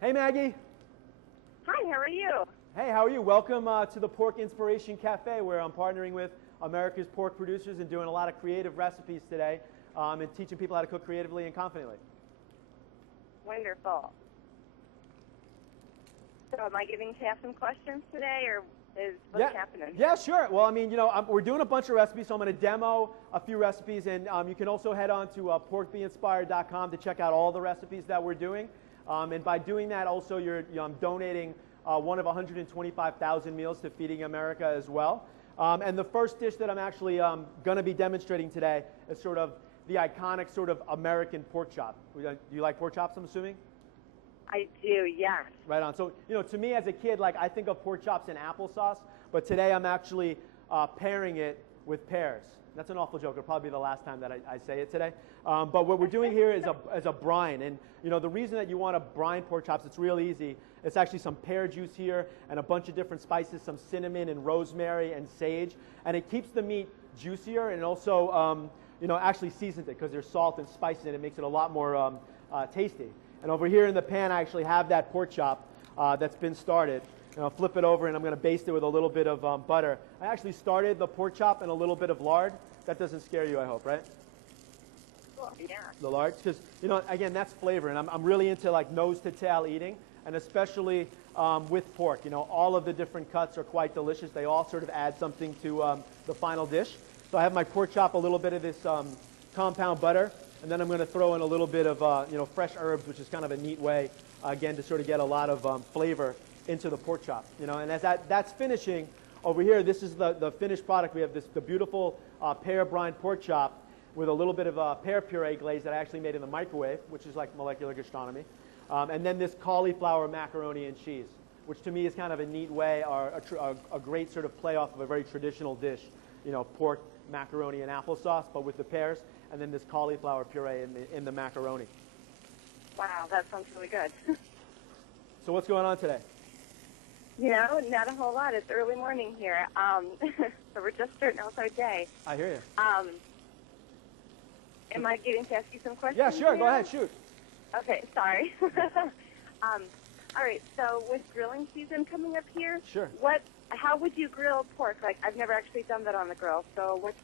Hey, Maggie. Hi, how are you? Hey, how are you? Welcome to the Pork Inspiration Cafe, where I'm partnering with America's pork producers and doing a lot of creative recipes today and teaching people how to cook creatively and confidently. Wonderful. So am I getting to ask some questions today, or what's happening? Yeah, sure. Well, I mean, we're doing a bunch of recipes, so I'm going to demo a few recipes, and you can also head on to porkbeinspired.com to check out all the recipes that we're doing. And by doing that, also, you're donating one of 125,000 meals to Feeding America as well. And the first dish that I'm actually going to be demonstrating today is sort of the iconic sort of American pork chop. Do you like pork chops, I'm assuming? I do, yes. Right on. So, to me as a kid, like, I think of pork chops and applesauce, but today I'm actually pairing it with pears. That's an awful joke. It'll probably be the last time that I say it today. But what we're doing here is a brine. And, the reason that you want to brine pork chops, it's real easy. It's actually some pear juice here and a bunch of different spices, some cinnamon and rosemary and sage. And it keeps the meat juicier, and also, actually seasons it because there's salt and spice in it. It makes it a lot more tasty. And over here in the pan, I actually have that pork chop that's been started. And I'll flip it over, and I'm going to baste it with a little bit of butter. I actually started the pork chop in a little bit of lard. That doesn't scare you, I hope, right? Cool, yeah. The lard, because, again, that's flavor. And I'm really into, like, nose-to-tail eating, and especially with pork. All of the different cuts are quite delicious. They all sort of add something to the final dish. So I have my pork chop, a little bit of this compound butter, and then I'm going to throw in a little bit of fresh herbs, which is kind of a neat way, again, to sort of get a lot of flavor into the pork chop. And as that's finishing, over here, this is the finished product. We have the beautiful pear brine pork chop with a little bit of pear puree glaze that I actually made in the microwave, which is like molecular gastronomy. And then this cauliflower macaroni and cheese, which to me is kind of a neat way, or a great sort of play off of a very traditional dish, pork, macaroni, and applesauce, but with the pears, and then this cauliflower puree in the macaroni. Wow, that sounds really good. So what's going on today? Not a whole lot. It's early morning here. So we're just starting out our day. I hear you. Am I getting to ask you some questions? Yeah, sure. Go ahead. Shoot. Okay, sorry. All right, so with grilling season coming up here, sure. How would you grill pork? Like, I've never actually done that on the grill, so what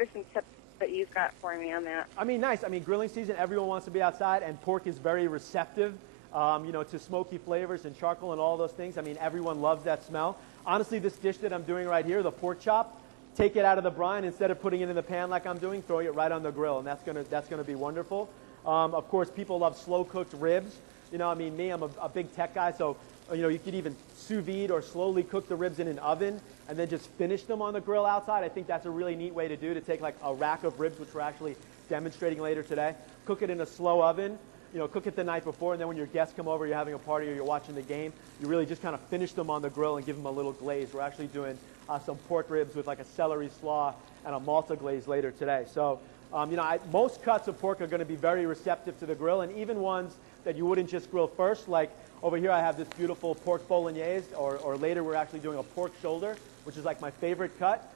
are some tips that you've got for me on that? I mean, nice. I mean, grilling season, everyone wants to be outside, and pork is very receptive, to smoky flavors and charcoal and all those things. I mean, everyone loves that smell. Honestly, this dish that I'm doing right here, the pork chop, take it out of the brine. Instead of putting it in the pan like I'm doing, throw it right on the grill, and that's gonna be wonderful. Of course, people love slow-cooked ribs. I mean, me, I'm a big tech guy, so you could even sous vide or slowly cook the ribs in an oven and then just finish them on the grill outside. I think that's a really neat way to do, to take like a rack of ribs, which we're actually demonstrating later today, cook it in a slow oven, cook it the night before, and then when your guests come over, you're having a party or you're watching the game, you really just kind of finish them on the grill and give them a little glaze. We're actually doing some pork ribs with like a celery slaw and a Malta glaze later today. So, most cuts of pork are going to be very receptive to the grill, and even ones that you wouldn't just grill first. Like over here, I have this beautiful pork bolognese, or later we're actually doing a pork shoulder, which is like my favorite cut.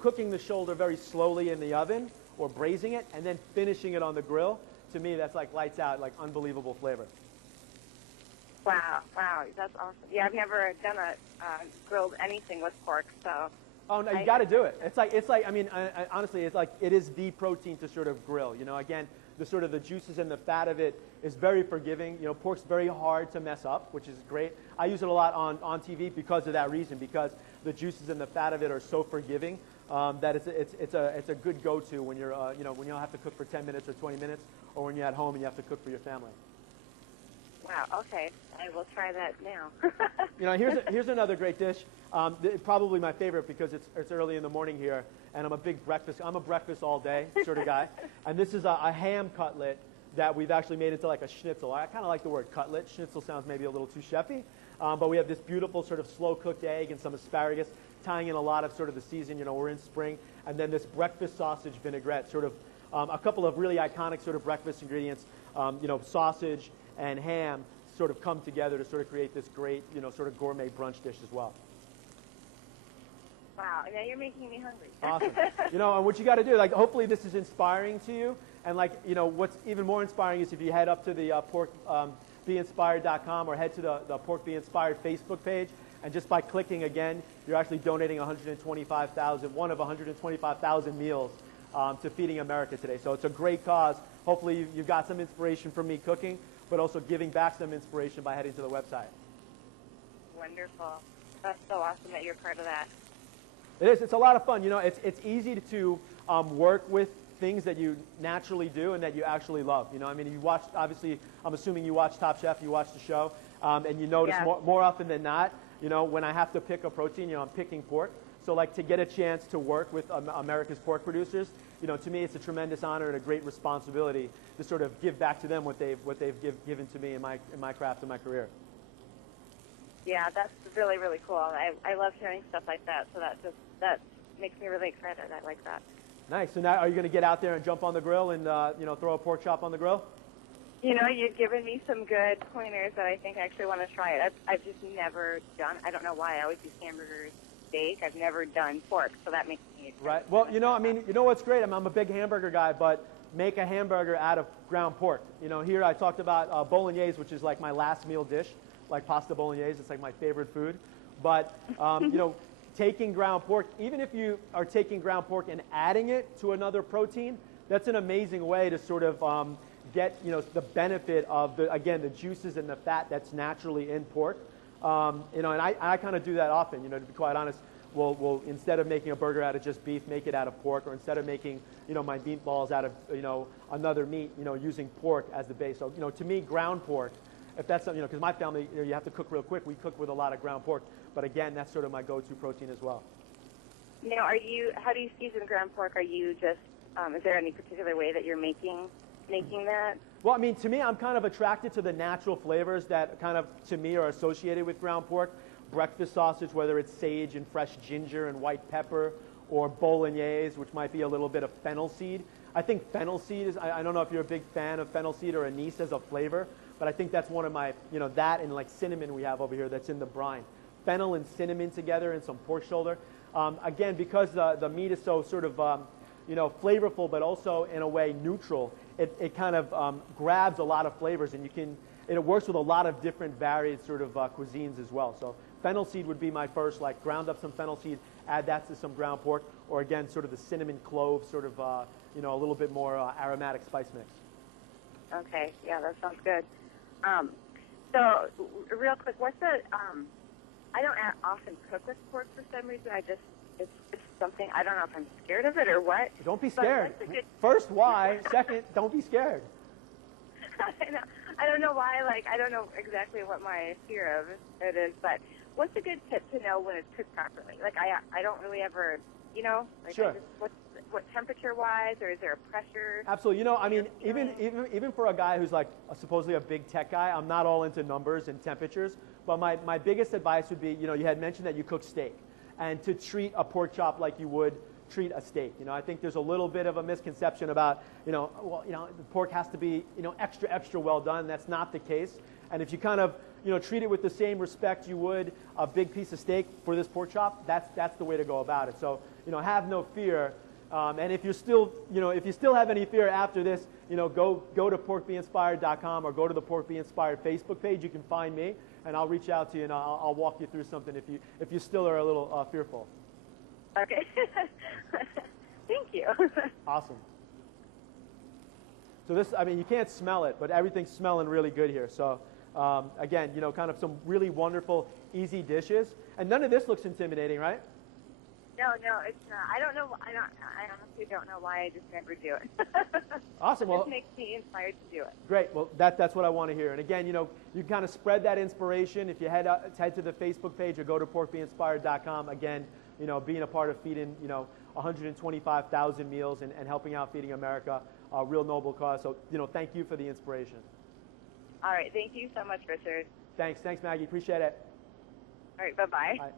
Cooking the shoulder very slowly in the oven or braising it and then finishing it on the grill. To me, that's like lights out, like unbelievable flavor. Wow, that's awesome. Yeah, I've never done grilled anything with pork, so. Oh no, you got to do it. It's like. I mean, honestly, it's like it is the protein to sort of grill. Again, the juices and the fat of it is very forgiving. Pork's very hard to mess up, which is great. I use it a lot on TV because of that reason, because the juices and the fat of it are so forgiving that it's a good go-to when you're when you don't have to cook for 10 minutes or 20 minutes, or when you're at home and you have to cook for your family. Wow, okay. I will try that now. Here's another great dish. Probably my favorite because it's early in the morning here, and I'm a breakfast all day sort of guy. And this is a ham cutlet that we've actually made into like a schnitzel. I kind of like the word cutlet. Schnitzel sounds maybe a little too chefy. But we have this beautiful sort of slow-cooked egg and some asparagus, tying in a lot of sort of the season. We're in spring. And then this breakfast sausage vinaigrette, sort of a couple of really iconic sort of breakfast ingredients, sausage and ham sort of come together to sort of create this great, sort of gourmet brunch dish as well. Wow, now you're making me hungry. Awesome. And what you got to do, like, hopefully this is inspiring to you. And, like, what's even more inspiring is if you head up to the porkbeinspired.com or head to the Pork Be Inspired Facebook page. And just by clicking again, you're actually donating 125,000, one of 125,000 meals to Feeding America today. So it's a great cause. Hopefully you've got some inspiration from me cooking, but also giving back some inspiration by heading to the website. Wonderful. That's so awesome that you're part of that. It is. It's a lot of fun. You know, it's easy to work with things that you naturally do and that you actually love. You know, I mean, you watch, obviously, I'm assuming you watch Top Chef, you watch the show, and you notice more often than not, you know, when I have to pick a protein, you know, I'm picking pork. So like to get a chance to work with America's pork producers, you know, to me it's a tremendous honor and a great responsibility to sort of give back to them what they've given to me in my craft and my career. Yeah, that's really, really cool. I love hearing stuff like that. So that makes me really excited. I like that. Nice. So now are you going to get out there and jump on the grill and you know, throw a pork chop on the grill? You know, you've given me some good pointers that I think I actually want to try it. I've just never done. I don't know why. I always do hamburgers, steak. I've never done pork, so that makes me excited. Right. Well, you know, I mean, you know what's great? I'm a big hamburger guy, but make a hamburger out of ground pork. You know, here I talked about bolognese, which is like my last meal dish, like pasta bolognese. It's like my favorite food. But you know, taking ground pork, even if you are taking ground pork and adding it to another protein, that's an amazing way to sort of get, you know, the benefit of the juices and the fat that's naturally in pork. You know, and I kind of do that often. You know, to be quite honest, we'll instead of making a burger out of just beef, make it out of pork, or instead of making, you know, my meatballs out of, you know, another meat, you know, using pork as the base. So, you know, to me, ground pork, if that's something, you know, because my family, you know, you have to cook real quick. We cook with a lot of ground pork, but again, that's sort of my go-to protein as well. You know, how do you season ground pork? Are you just, is there any particular way that you're making that? Well, I mean, to me, I'm kind of attracted to the natural flavors that kind of, to me, are associated with ground pork. Breakfast sausage, whether it's sage and fresh ginger and white pepper, or bolognese, which might be a little bit of fennel seed. I think fennel seed is, I don't know if you're a big fan of fennel seed or anise as a flavor, but I think that's one of my, you know, that and like cinnamon we have over here that's in the brine. Fennel and cinnamon together and some pork shoulder. Again, because the meat is so sort of, you know, flavorful, but also in a way neutral, it kind of grabs a lot of flavors, and it works with a lot of different varied sort of cuisines as well. So fennel seed would be my first, like ground up some fennel seed, add that to some ground pork, or again, sort of the cinnamon clove, sort of, you know, a little bit more aromatic spice mix. Okay, yeah, that sounds good. So real quick, what's the, I don't often cook with pork for some reason. It's something, I don't know if I'm scared of it or what. Don't be scared. First, why? Second, don't be scared. I don't know why, like, I don't know exactly what my fear of it is, but what's a good tip to know when it's cooked properly? Like, I don't really ever, you know, like, sure. What temperature-wise, or is there a pressure? Absolutely. You know, I mean, even for a guy who's like supposedly a big tech guy, I'm not all into numbers and temperatures, but my biggest advice would be, you know, you had mentioned that you cook steak, and to treat a pork chop like you would treat a steak. You know, I think there's a little bit of a misconception about, you know, well, you know, the pork has to be, you know, extra well done. That's not the case. And if you kind of, you know, treat it with the same respect you would a big piece of steak for this pork chop, that's the way to go about it. So, you know, have no fear. And if you're still, you know, if you still have any fear after this, you know, go to porkbeinspired.com or go to the Pork Be Inspired Facebook page. You can find me, and I'll reach out to you, and I'll walk you through something if you still are a little fearful. Okay. Thank you. Awesome. So this, I mean, you can't smell it, but everything's smelling really good here. So again, you know, kind of some really wonderful, easy dishes, and none of this looks intimidating, right? No, it's not. I honestly don't know why I just never do it. Awesome. It Well, just makes me inspired to do it. Great. Well, that's what I want to hear. And again, you know, you kind of spread that inspiration. If you head to the Facebook page or go to porkbeinspired.com, again, you know, being a part of feeding, you know, 125,000 meals and helping out Feeding America, a real noble cause. So, you know, thank you for the inspiration. All right. Thank you so much, Richard. Thanks, Maggie. Appreciate it. All right. Bye-bye. Bye.